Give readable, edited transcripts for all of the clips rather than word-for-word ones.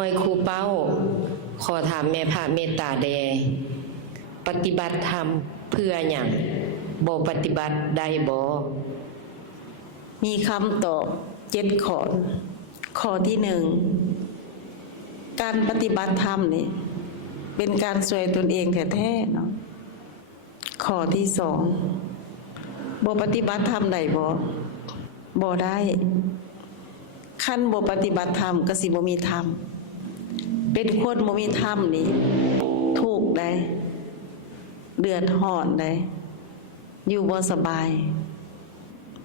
น้อยครูเป้าขอถามแม่พระเมตตาแดปฏิบัติธรรมเพื่อหยังบ่ปฏิบัติได้บ่มีคำตอบ7 ข้อ ข้อที่1การปฏิบัติธรรมนี่เป็นการช่วยตนเองแท้ๆเนาะข้อที่2บ่ปฏิบัติธรรมได้บ่ได้คันบ่ปฏิบัติธรรมก็สิบ่มีธรรมเป็นคนบ่มีธรรมนี่ทุกข์ได้เดือดร้อนได้อยู่บ่สบาย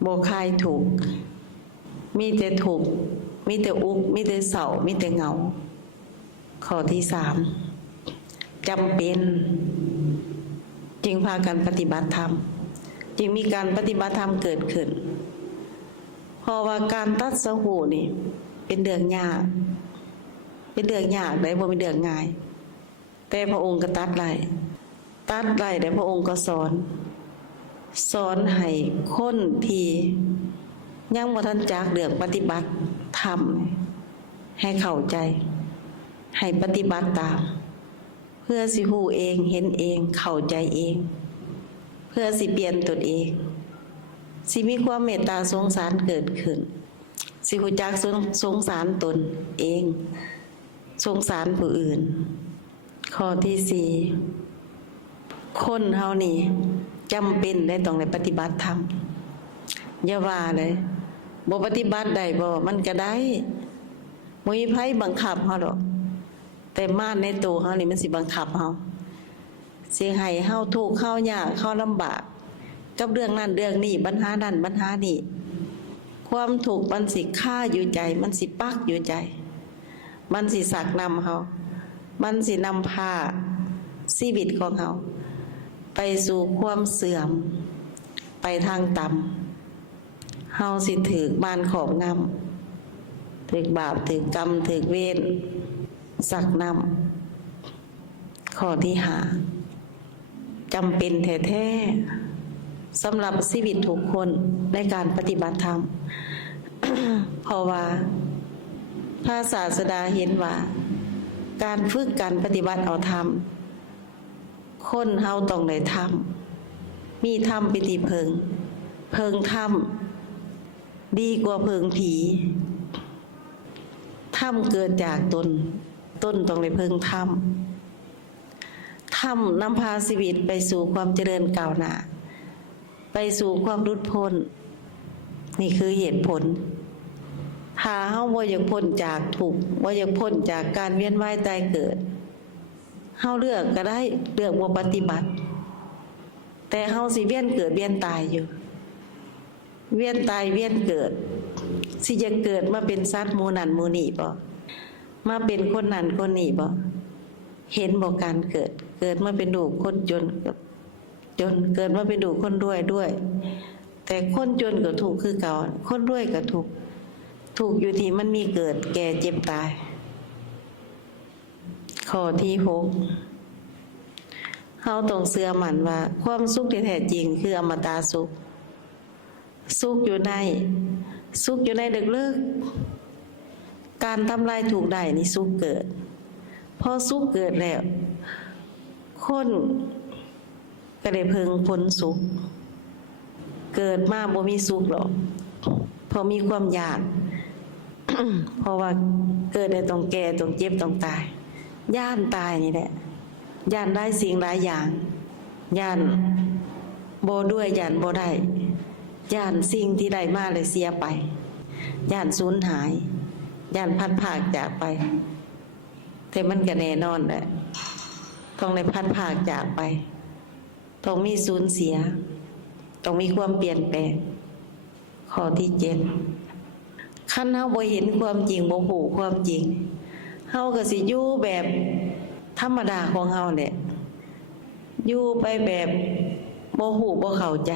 บ่คลายทุกข์มีแต่ทุกข์มีแต่อุกข์มีแต่เศร้ามีแต่เหงาข้อที่3จำเป็นจึงพากันปฏิบัติธรรมจึงมีการปฏิบัติธรรมเกิดขึ้นเพราะว่าการตัดสหูนี่เป็นเรื่องยากได้บ่เป็นเรื่องง่ายแต่พระองค์ก็ตัดไล่แต่พระองค์ก็สอนให้คนที่ยังบ่ทันจักเรื่องปฏิบัติธรรมให้เข้าใจให้ปฏิบัติตามเพื่อสิฮู้เองเห็นเองเข้าใจเองเพื่อสิเปลี่ยนตนเองสิมีความเมตตาสงสารเกิดขึ้นสิรู้จักสงสารตนเองสงสารผู้อื่นข้อที่4คนเฮานี่จำเป็นได้ต้องได้ปฏิบัติธรรมอย่าว่าเลยบ่ปฏิบัติได้บ่มันก็ได้บ่มีไผบังคับเฮาดอกแต่มาในตัวเฮานี่มันสิบังคับเฮาสิให้เฮาทุกข์เฮายากเฮาลำบากกับเรื่องนั้นเรื่องนี้ปัญหานั้นปัญหานี้ความทุกข์มันสิฆ่าอยู่ใจมันสิปักอยู่ใจมันสิสักนำเฮามันสินำพาชีวิตของเฮาไปสู่ความเสื่อมไปทางต่ำเฮาสิถูกมารครอบงำถูกบาปถูกกรรมถูกเวรสักนำข้อที่5จำเป็นแท้ๆสำหรับชีวิตทุกคนในการปฏิบัติธรรม เพราะว่าพระศาสดาเห็นว่าการฝึกการปฏิบัติเอาธรรมคนเฮาต้องได้ธรรมมีธรรมเป็นที่เพิงธรรมดีกว่าเพิงผีธรรมเกิดจากตนต้องได้เพิงธรรมนำพาชีวิตไปสู่ความเจริญก้าวหน้าไปสู่ความหลุดพ้นนี่คือเหตุผลถ้าเฮาบ่อยากพ้นจากทุกข์บ่อยากพ้นจากการเวียนว่ายตายเกิดเฮาเลือกก็ได้เลือกบ่ปฏิบัติแต่เฮาสิเวียนเกิดเวียนตายอยู่เวียนตายเวียนเกิดสิจะเกิดมาเป็นสัตว์หมู่นั้นหมู่นี้บ่มาเป็นคนนั้นคนนี้บ่เห็นบ่การเกิดมาเป็นลูกคนจนเกิดมาเป็นลูกคนรวยด้วยแต่คนจนก็ทุกข์คือเก่าคนรวยก็ทุกข์อยู่ที่มันมีเกิดแก่เจ็บตายข้อที่6เฮาต้องเชื่อมั่นว่าความสุขที่แท้จริงคืออมตะสุขอยู่ในลึกๆการทำลายถูกได้นี่สุขเกิดพอสุขเกิดแล้วคนก็ได้เพิ่งพ้นสุขเกิดมาบ่มีสุขหรอกเพราะมีความอยาก เพราะว่าเกิดได้ต้องแก่ต้องเจ็บต้องตายย่านตายนี่แหละย่านได้สิ่งหลายอย่างย่านบ่ด้วยย่านบ่ได้ย่านสิ่งที่ได้มาเลยเสียไปย่านสูญหายย่านพัดพรากจากไปแต่มันก็แน่นอนแหละต้องได้พัดพรากจากไปต้องมีสูญเสียต้องมีความเปลี่ยนแปลงข้อที่7คันเฮาบ่เห็นความจริงบ่ฮู้ความจริงเฮาก็สิอยู่แบบธรรมดาของเฮาเนี่ยอยู่ไปแบบบ่ฮู้บ่เข้าใจ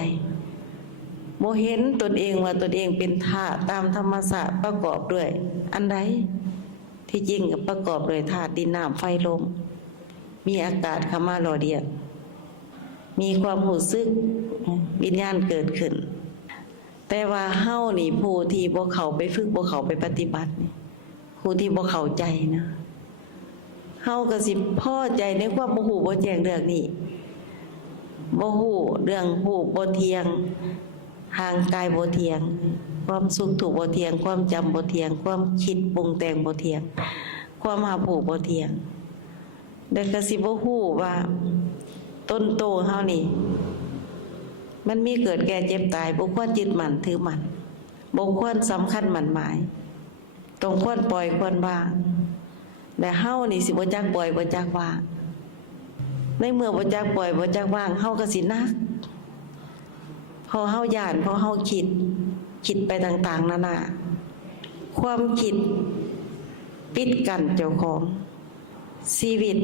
บ่เห็นตนเองว่าตนเองเป็นธาตุตามธรรมชาติประกอบด้วยอันใดที่จริงก็ประกอบด้วยธาตุดินน้ำไฟลมมีอากาศเข้ามาหล่อเลี้ยงมีความรู้สึกวิญญาณเกิดขึ้นแต่ว่าเฮานี่ผู้ที่บ่เข้าไปฝึกบ่เข้าไปปฏิบัตินี่ ค ผู้ที่บ่เข้าใจนะเฮาก็สิพอใจในความบ่ฮู้บ่แจ้งเรื่องนี้บ่ฮู้เรื่องฮู้บ่เที่ยงห่างกายบ่เที่ยงความสุขทุกข์บ่เที่ยงความจำบ่เที่ยงความคิดปรุงแต่งบ่เที่ยงความหาผู้บ่เที่ยงแล้วก็สิบ่ฮู้ว่าต้นโตเฮานี่มันมีเกิดแก่เจ็บตายบ่ควรยึดมั่นถือมั่นบ่ควรสำคัญมั่นหมายต้องควรปล่อยควรวางแต่เฮานี่สิบ่จักปล่อยบ่จักวางในเมื่อบ่จักปล่อยบ่จักวางเฮาก็สิหนักพอเฮาย้านพอเฮาคิดไปต่างๆนานาความคิดปิดกั้นเจ้าของชีวิต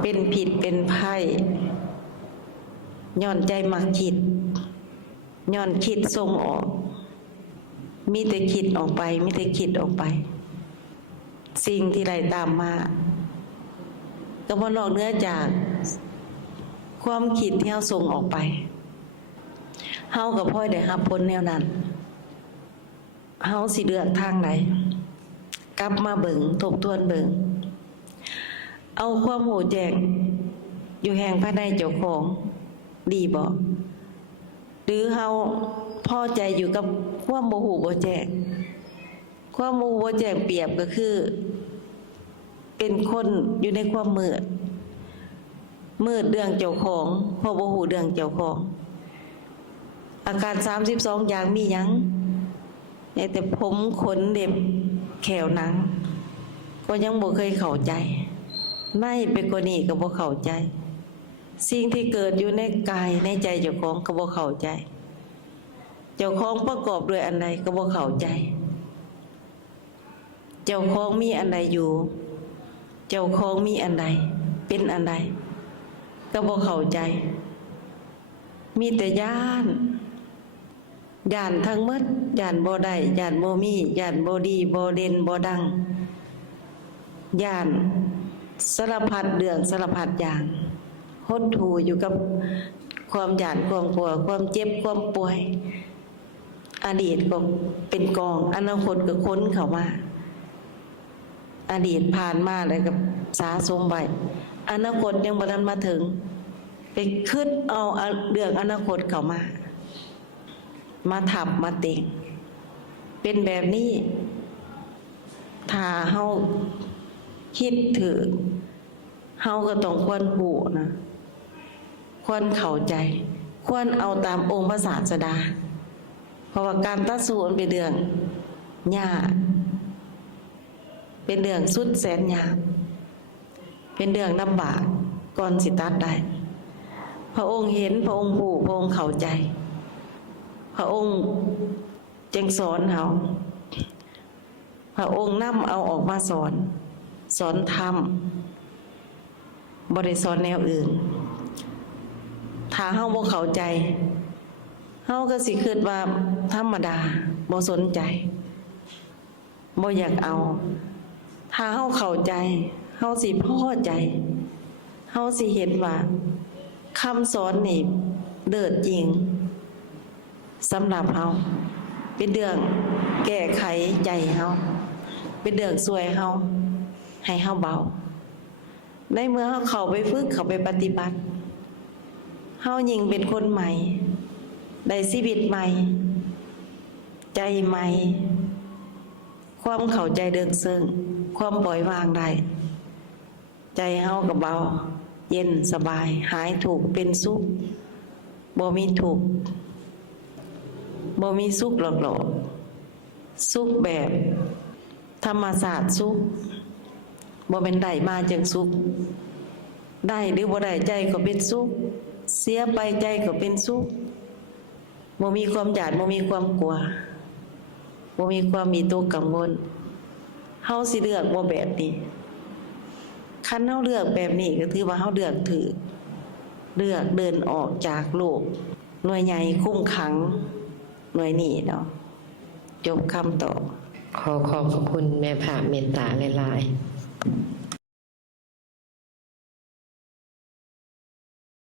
เป็นผิดเป็นภัยย้อนใจมักคิดย้อนคิดส่งออกมีแต่คิดออกไปมีแต่คิดออกไปสิ่งที่ไรตามมาก็บ่นอกเหนือจากความคิดที่เฮาส่งออกไปเฮาก็พลอยได้รับผลแนวนั้นเฮาสิเลือกทางไหนกลับมาเบิ่งทบทวนเบิ่งเอาความรู้แจ้งอยู่แห่งภายในเจ้าของดีบ่หรือเฮาพอใจอยู่กับความบ่ฮู้บ่แจ้งความบ่ฮู้บ่แจ้งเปรียบก็คือเป็นคนอยู่ในความมืดเรื่องเจ้าของเพราะบ่ฮู้เรื่องเจ้าของอาการ32อย่างมีหยังแต่ผมขนเล็บแขวหนังก็ยังบ่เคยเข้าใจในไปกว่านี้ก็บ่เข้าใจสิ่งที่เกิดอยู่ในกายในใจเจ้าของก็บ่เข้าใจเจ้าของประกอบด้วยอันใดก็บ่เข้าใจเจ้าของมีอันใดอยู่เจ้าของมีอันใดเป็นอันใดก็บ่เข้าใจมีแต่ย้านทั้งหมดย้านบ่ได้ย้านบ่มีย้านบ่ดีบ่เด่นบ่ดังย้านสารพัดเรื่องสารพัดอย่างหดหู่อยู่กับความหยาดความกลัวความเจ็บความป่วยอดีตก็เป็นกองอนาคตก็ค้นเข้ามาอดีตผ่านมาแล้วก็สะสมไว้อนาคตยังบ่ทันมาถึงไปคิดเอาเรื่องอนาคตเข้ามาทับมาเต็งเป็นแบบนี้ถ้าเฮาคิดถึงเฮาก็ต้องควรรู้นะควรเข้าใจควรเอาตามองค์พระศาสดาเพราะว่าการตัดสู้มันเป็นเรื่องยากเป็นเรื่องสุดแสนยากเป็นเรื่องลำบากก่อนสิตัดได้พระองค์เห็นพระองค์รู้พระองค์เข้าใจพระองค์จึงสอนเฮาพระองค์นำเอาออกมาสอนธรรมบ่ได้สอนแนวอื่นถ้าเฮาบ่เข้าใจเฮาก็สิคิดว่าธรรมดาบ่สนใจบ่อยากเอาถ้าเฮาเข้าใจเฮาสิพอใจเฮาสิเห็นว่าคำสอนนี่เลิศจริงสำหรับเฮาเป็นเรื่องแก้ไขใจเฮาเป็นเรื่องช่วยเฮาให้เฮาเบาในเมื่อเฮาเข้าไปฝึกเข้าไปปฏิบัติเฮายิ่งเป็นคนใหม่ได้ชีวิตใหม่ใจใหม่ความเข้าใจเดิงซึ่งความปล่อยวางได้ใจเฮาก็เบาเย็นสบายหายทุกข์เป็นสุขบ่มีทุกข์บ่มีสุขหลอกๆสุขแบบธรรมศาสตร์สุขบ่เป็นได้มาจังสุขได้หรือบ่ได้ใจก็เป็นสุขเสียไปใจก็เป็นสุขบ่มีความหยาดบ่มีความกลัวบ่มีความมีตัวกังวลเฮาสิเลือกบ่แบบนี้คันเฮาเลือกแบบนี้ก็ถือว่าเฮาเลือกถูกเลือกเดินออกจากโลกหน่วยใหญ่คุ้มขังหน่วยนี้เนาะจบคำตอบขอบคุณแม่พระเมตตาหลายๆ